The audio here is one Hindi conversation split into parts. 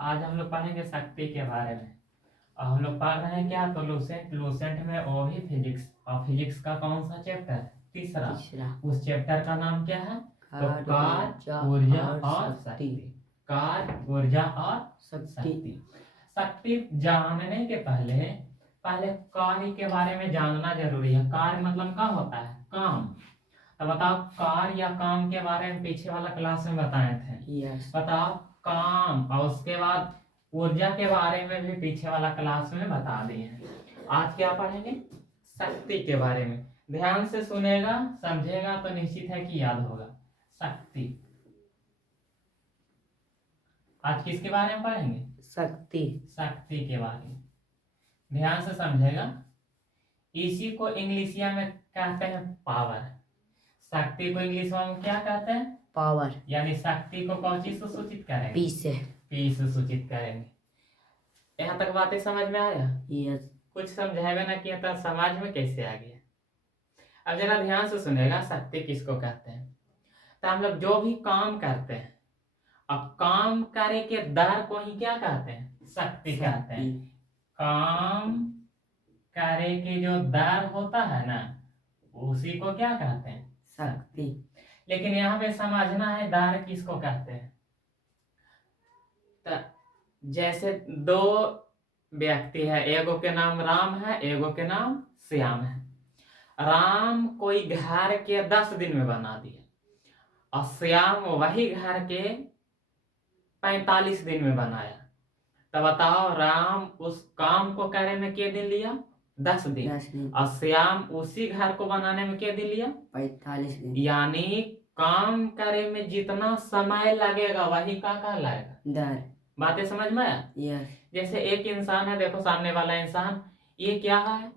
आज हम लोग पढ़ेंगे शक्ति के बारे में। और हम लोग पढ़ रहे हैं क्या, तो लूसेंट लूसेंट में वो भी फिजिक्स, और फिजिक्स का कौन सा चैप्टर, तीसरा। उस चैप्टर का नाम क्या है, तो कार्य, ऊर्जा और शक्ति। कार्य, ऊर्जा और शक्ति। शक्ति जानने के पहले पहले कार्य के बारे में जानना जरूरी है। कार्य मतलब क्या होता है, काम। तो बताओ, कार्य या काम के बारे में पीछे वाला क्लास में बताए थे। बताओ काम, और उसके बाद ऊर्जा के बारे में भी पीछे वाला क्लास में बता दिए हैं। आज क्या पढ़ेंगे, शक्ति के बारे में। ध्यान से सुनेगा, समझेगा तो निश्चित है कि याद होगा। शक्ति, आज किसके बारे में पढ़ेंगे, शक्ति। शक्ति के बारे में ध्यान से समझेगा। इसी को इंग्लिशिया में कहते हैं पावर। शक्ति को इंग्लिश में क्या कहते हैं, पावर। यानी शक्ति को कौन चीज से सूचित करेंगे, पी से सूचित करेंगे। यहाँ तक बातें समझ में आया? यस। कुछ समझाएगा ना कि तो समाज में कैसे आ गया। अब जरा ध्यान से सुनेगा, शक्ति किसको कहते हैं। तो हम लोग जो भी काम करते हैं, अब काम करे के दर को ही क्या कहते हैं, शक्ति कहते हैं। काम करे के जो दर होता है ना, उसी को क्या कहते हैं, शक्ति। लेकिन यहाँ पे समझना है दर किसको कहते हैं। तो जैसे दो व्यक्ति है, एगो के नाम राम है, एगो के नाम श्याम है। राम कोई घर के 10 दिन में बना दिया, और श्याम वही घर के 45 दिन में बनाया। तो बताओ, राम उस काम को करने में क्या दिन लिया, 10 दिन। और श्याम उसी घर को बनाने में क्या दिन लिया, 45 दिन। यानी काम करे में जितना समय लगेगा वही का कहलाएगा, दर। बातें समझ में आया? yes. जैसे एक इंसान है, देखो सामने वाला इंसान, ये क्या है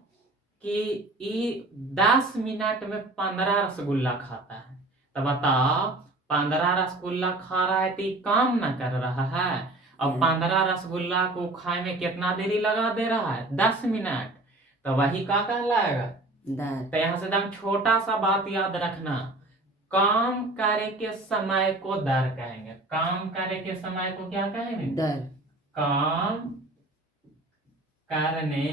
कि ये 10 मिनट में 15 रसगुल्ला खाता है। तो बताओ, 15 रसगुल्ला खा रहा है तो ये काम ना कर रहा है। और 15 रसगुल्ला को खाए में कितना देरी लगा दे रहा है, 10 मिनट। तो वही का कहलाएगा, दर। तो यहाँ से एकदम छोटा सा बात याद रखना, काम करे के समय को दर कहेंगे। काम करे के समय को क्या कहेंगे, दर। काम करने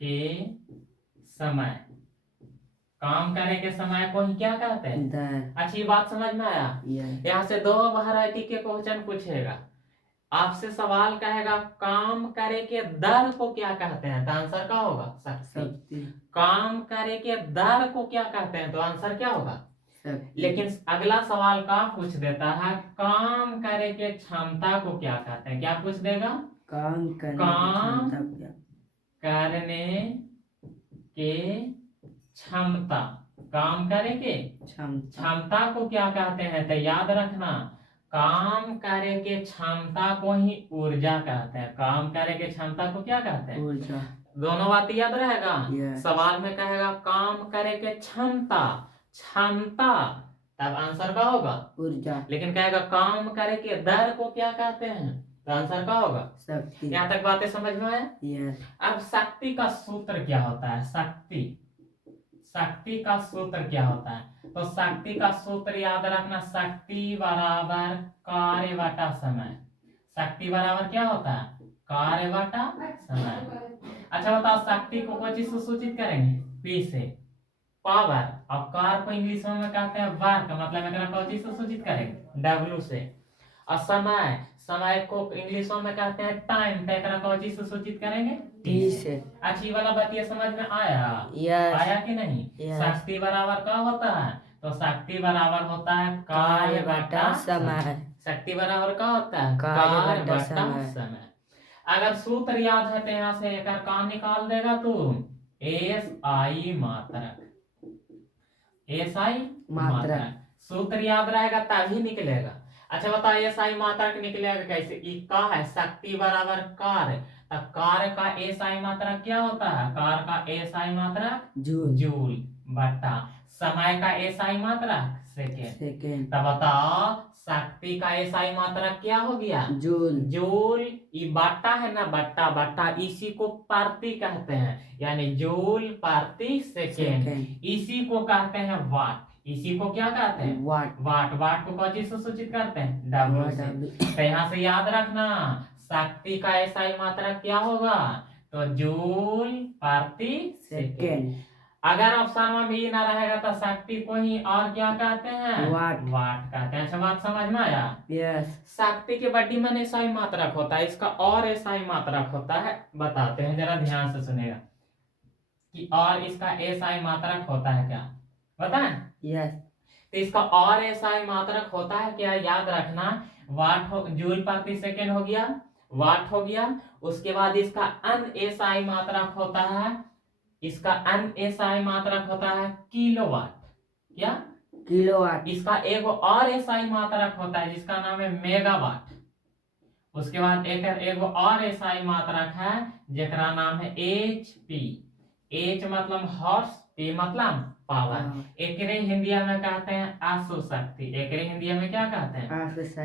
के समय, काम करे के समय को ही क्या कहते हैं, दर। अच्छी बात समझ में आया? यहाँ से दो वैरायटी के क्वेश्चन पूछेगा, आपसे सवाल कहेगा काम करे के दर को क्या कहते हैं, तो आंसर क्या होगा, शक्ति। काम करे के दर को क्या कहते हैं, तो आंसर क्या होगा, शक्ति। लेकिन अगला सवाल का पूछ देता है, काम करे के क्षमता को क्या कहते हैं। क्या पूछ देगा, काम करने के क्षमता, काम करे के क्षमता को क्या कहते हैं। तो याद रखना, काम करे के क्षमता को ही ऊर्जा कहते हैं। काम करे के क्षमता को क्या कहते हैं, ऊर्जा। दोनों बात याद रहेगा। सवाल में कहेगा काम करे के क्षमता, तब आंसर क्या होगा, ऊर्जा। लेकिन कहेगा काम करे के दर को क्या कहते हैं, तो आंसर क्या होगा, शक्ति। यहाँ तक बातें समझ में आया? अब शक्ति का सूत्र क्या होता है, शक्ति का सूत्र क्या होता है। तो शक्ति का सूत्र याद रखना, शक्ति बराबर कार्य बटा समय। शक्ति बराबर क्या होता है, कार्य बटा समय। अच्छा बताओ, शक्ति को कोई चीज से सूचित करेंगे, पी से, पावर। और कार्य को इंग्लिश में कहते हैं वर्क, मतलब एकरा कोई चीज से सूचित करेंगे, डब्ल्यू से। और समय को इंग्लिश में कहते हैं टाइम, तो एकरा कोई चीज से सूचित करेंगे, टी से। अच्छी वाला बात ये समझ में आया? आया कि नहीं? शक्ति बराबर क्या होता है, तो शक्ति बराबर होता है कार्य बटा समय। शक्ति बराबर क्या होता है, कार्य बटा समय। अगर सूत्र याद है तो यहाँ से एक काम निकाल देगा तू, SI मात्रक, SI मात्रक। सूत्र याद रहेगा तभी निकलेगा। अच्छा बताओ, SI मात्रक निकलेगा कैसे, का है शक्ति बराबर कार्य, तब कार्य का SI मात्रक क्या होता है, कार्य का SI मात्रक जूल बटा समय का SI मात्रक सेकेंड। तब बताओ, शक्ति का SI मात्रक क्या हो गया, जूल। ये बट्टा है ना, बट्टा, इसी को प्रति कहते हैं, यानी जूल प्रति सेकेंड। इसी को कहते हैं वाट। इसी को क्या कहते हैं? वाट। वाट। वाट को कौन चीज से सूचित करते हैं? डब्ल्यू से। तो यहाँ से याद रखना शक्ति का एसआई मात्रक क्या होगा? तो जूल प्रति सेकेंड। अगर ऑप्शन में भी ना रहेगा तो शक्ति को ही और क्या कहते हैं? वाट। वाट कहते हैं। अच्छा बात समझ में आया? यस। शक्ति के बड्डी में एसआई मात्रक होता है, इसका और एसआई मात्रक होता है, बताते हैं, जरा ध्यान से सुनेगा कि और इसका एसआई मात्रक होता है क्या, बताएं? यस। तो इसका और एसआई मात्रक होता है क्या, याद रखना, जूल प्रति सेकेंड हो गया, वाट हो गया। उसके बाद इसका अन एसआई मात्रक होता है, इसका अन एसआई मात्रक होता है किलोवाट। क्या? किलोवाट। इसका एक और एसआई मात्रक होता है जिसका नाम है मेगावाट। उसके बाद एक और एसआई मात्रक है जेकरा नाम है एचपी। एच मतलब हॉर्स, पी मतलब पावर। एकरे हिंदी में कहते हैं आसु शक्ति। एकरे हिंदी में क्या कहते हैं?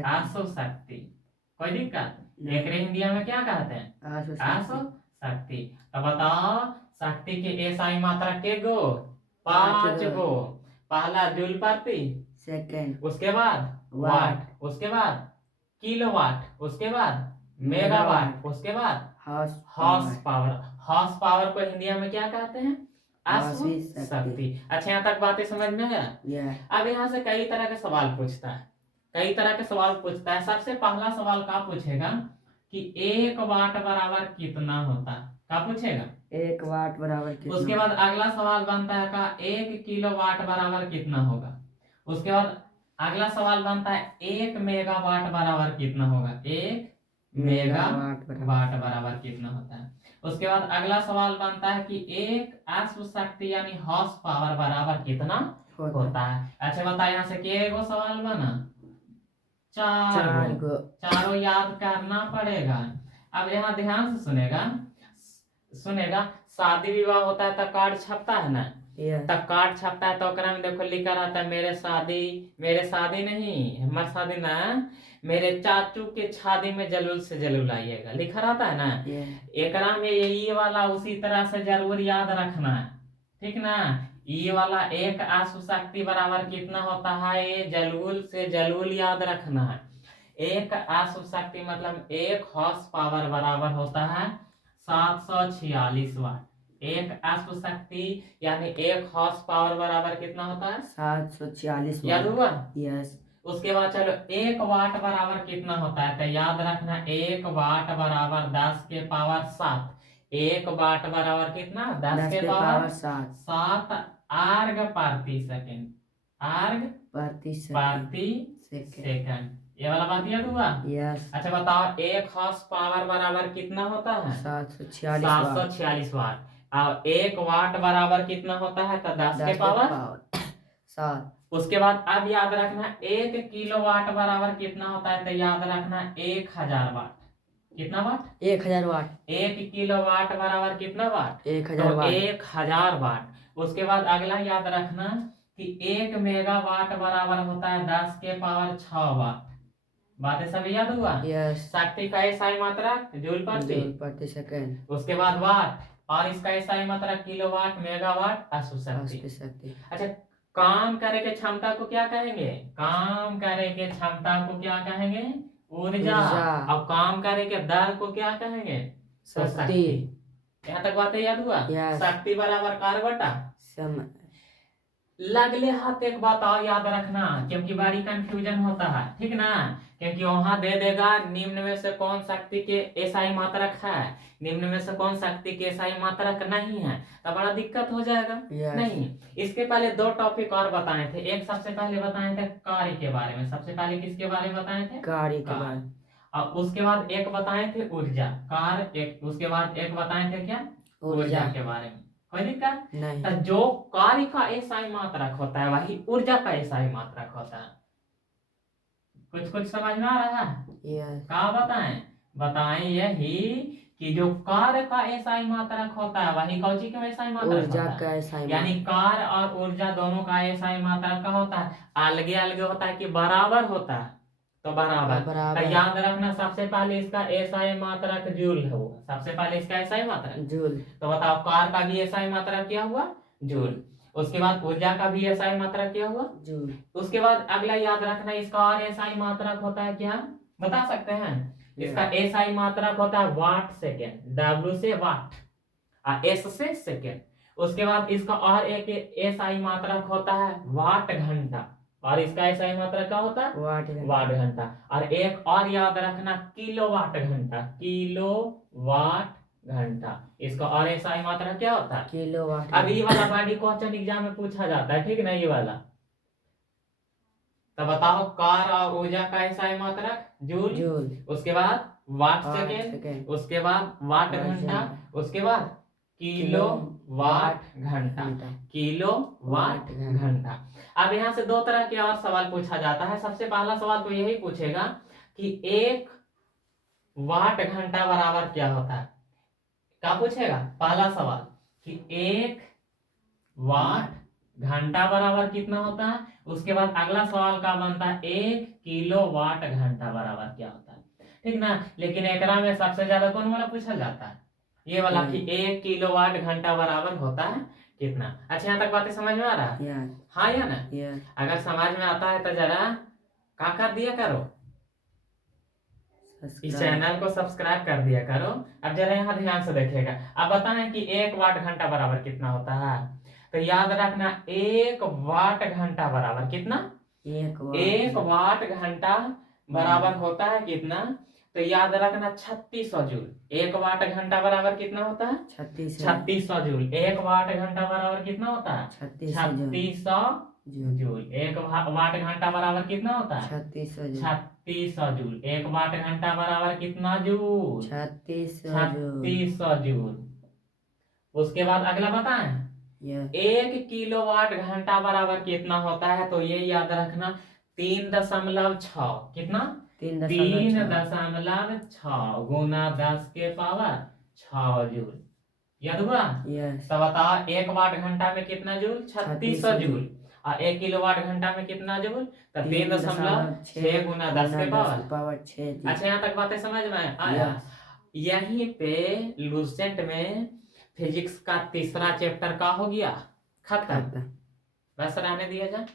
आसु शक्ति। कोई दिक्कत? एकरे हिंदी में क्या कहते हैं? आसु शक्ति। तो बताओ शक्ति के एसआई मात्रक के गो? 5 गो। पहला जूल प्रति सेकेंड, उसके बाद वाट, उसके बाद किलोवाट, उसके बाद मेगावाट, उसके बाद हॉर्स पावर। हॉर्स पावर को हिंदी में क्या कहते हैं? आसु शक्ति। अच्छा यहाँ तक बातें समझ में आया? अब यहाँ से कई तरह के सवाल पूछता है, कई तरह के सवाल पूछता है। सबसे पहला सवाल क्या पूछेगा कि 1 वाट बराबर कितना होता है? क्या पूछेगा? 1 वाट बराबर कितना? उसके बाद अगला सवाल बनता है का 1 किलोवाट बराबर कितना होगा? उसके बाद अगला सवाल बनता है 1 मेगावाट बराबर कितना होगा? 1 मेगावाट बराबर कितना होता है? उसके बाद अगला सवाल बनता है कि 1 अश्व शक्ति यानी हॉर्स पावर बराबर कितना होता है? अच्छा बताए यहाँ से के गो सवाल बना? 4 गो। चारों याद करना पड़ेगा। अब यहाँ ध्यान से सुनेगा शादी विवाह होता है तो कार्ड छपता है ना? तब कार्ड छपता है तो में देखो लिखा रहता है मेरे शादी नहीं, हमारे शादी ना, मेरे चाचू के शादी में जलूल से जलूल आइएगा, लिखा रहता है ना? एकरा में ये वाला उसी तरह से जरूर याद रखना है, ठीक ना? ये वाला 1 आसु शक्ति बराबर कितना होता है? ये जलूल से जलूल याद रखना है। 1 आसु शक्ति मतलब 1 हॉर्स पावर बराबर होता है 746 वाट। 1 अश्व शक्ति यानी 1 हॉर्स पावर बराबर कितना होता है? 746 याद हुआ? यस। उसके बाद चलो 1 वाट बराबर कितना होता है? तो याद रखना 1 वाट बराबर 10 के पावर 7। 1 वाट बराबर कितना? 10 के पावर 7 आर्ग प्रति सेकेंड। आर्ग प्रति सेकेंड। ये वाला बात याद हुआ? यस। अच्छा बताओ 1 हॉर्स पावर बराबर कितना होता है? 746 वाट। और 1 वाट बराबर कितना होता है? तो 10 के पावर 7। उसके बाद अब याद रखना 1 किलोवाट बराबर कितना होता है? तो याद रखना 1000 वाट। कितना वाट? 1000 वाट। 1 किलोवाट बराबर कितना वाट? 1000 वाट। 1000 वाट। उसके बाद अगला याद रखना कि 1 मेगावाट बराबर होता है 10 के पावर 6 वाट। बातें सभी याद हुआ? यस। शक्ति का एसआई मात्रक जूल प्रति सेकंड। उसके बाद वाट, और इसका एसआई मात्रक किलोवाट, मेगावाट, अश्व शक्ति। अच्छा काम करे के क्षमता को क्या कहेंगे? काम करे के क्षमता को क्या कहेंगे? ऊर्जा। और काम करे के दर को क्या कहेंगे? शक्ति। यहाँ तक बातें याद हुआ? शक्ति बराबर कार्य बटा समय। लगले हाथ एक बात और याद रखना क्योंकि बड़ी कंफ्यूजन होता है, ठीक ना? क्योंकि वहां दे देगा निम्न में से कौन शक्ति के एसआई मात्रक है, निम्न में से कौन शक्ति के एसआई मात्रक नहीं है, तो बड़ा दिक्कत हो जाएगा। नहीं, इसके पहले 2 टॉपिक और बताए थे। एक सबसे पहले बताए थे कार्य के बारे में। सबसे पहले किसके बारे में बताए थे? कार्य के बारे में। और उसके बाद एक बताए थे ऊर्जा कार्य, उसके बाद एक बताए थे क्या? ऊर्जा के बारे में। कोई दिक्कत नहीं। तो जो कार्य का एसआई मात्रक होता है वही ऊर्जा का एसआई मात्रक होता है। कुछ समझ में आ रहा है? क्या बताएं यही कि जो कार्य का एसआई मात्रक होता है वही कौची का एसआई मात्रक ऊर्जा होता का है। एसआई यानी कार्य और ऊर्जा दोनों का एसआई मात्रक का होता है। अलग अलग होता है कि बराबर होता है? तो बराबर। तो याद रखना सबसे पहले इसका एसआई मात्रक जूल होगा। सबसे पहले इसका एसआई मात्रक जूल। तो बताओ कार का भी एसआई मात्रक क्या हुआ? जूल। उसके बाद ऊर्जा का भी एसआई मात्रक क्या हुआ, जूल। उसके बाद अगला याद रखना इसका और एसआई मात्रक होता है क्या, बता सकते हैं? इसका एसआई मात्रक होता है वाट सेकेंड, डब्ल्यू से वाट और एस से सेकेंड। उसके बाद इसका और एक एसआई मात्रक होता है वाट घंटा, और इसका एसआई मात्रक क्या होता है, वाट घंटा। और एक और याद रखना किलोवाट घंटा, किलोवाट घंटा, इसका और एसआई मात्रक क्या होता है, किलोवाट। अब ये वाला बॉडी क्वेश्चन एग्जाम में पूछा जाता है, ठीक ना, ये वाला। तो बताओ कार और ऊर्जा का एसआई मात्रक जूल, जूल। उसके बाद वाट सेकेंड, उसके बाद वाट घंटा, उसके बाद किलो वाट घंटा, किलो वाट घंटा। अब यहाँ से दो तरह के और सवाल पूछा जाता है। सबसे पहला सवाल तो यही पूछेगा कि एक वाट घंटा बराबर क्या होता है। क्या पूछेगा पहला सवाल कि एक वाट घंटा बराबर कितना होता है। उसके बाद अगला सवाल का बनता है एक किलो वाट घंटा बराबर क्या होता है, ठीक ना। लेकिन एकरा में सबसे ज्यादा कौन वाला पूछा जाता है, ये वाला कि एक किलो वाट घंटा बराबर होता है कितना। अच्छा यहाँ तक बातें समझ में आ रहा है, हाँ या ना। अगर समझ में आता है तो जरा क्या कर दिया करो, इस चैनल को सब्सक्राइब कर दिया करो। अब जरा यहाँ ध्यान से देखिएगा। अब बताएं कि एक वाट घंटा बराबर कितना होता है, तो याद रखना एक वाट घंटा बराबर कितना, एक वाट घंटा बराबर होता है कितना, तो याद रखना 3600 जूल। एक वाट घंटा बराबर कितना होता है, 3600 जूल। एक वाट घंटा बराबर कितना होता है, 3600 जूल। एक वाट घंटा बराबर कितना होता है, 3600 जूल। एक वाट घंटा बराबर कितना जूल, 3600 जूल। उसके बाद अगला बताएं एक किलोवाट घंटा बराबर कितना होता है, तो ये याद रखना 3.6 कितना, 3.6 गुना 10 के पावर 6 जूल। याद हुआ? तो बताओ एक वाट घंटा में कितना जूल, 3600 जूल, और एक किलोवाट घंटा में कितना जूल, तो 3.6 गुना 10 के पावर 6। अच्छा यहाँ तक बातें समझ में आया। यहीं पे लूसेंट में फिजिक्स का तीसरा चैप्टर का हो गया खत्म, बस रहने दिया जाए।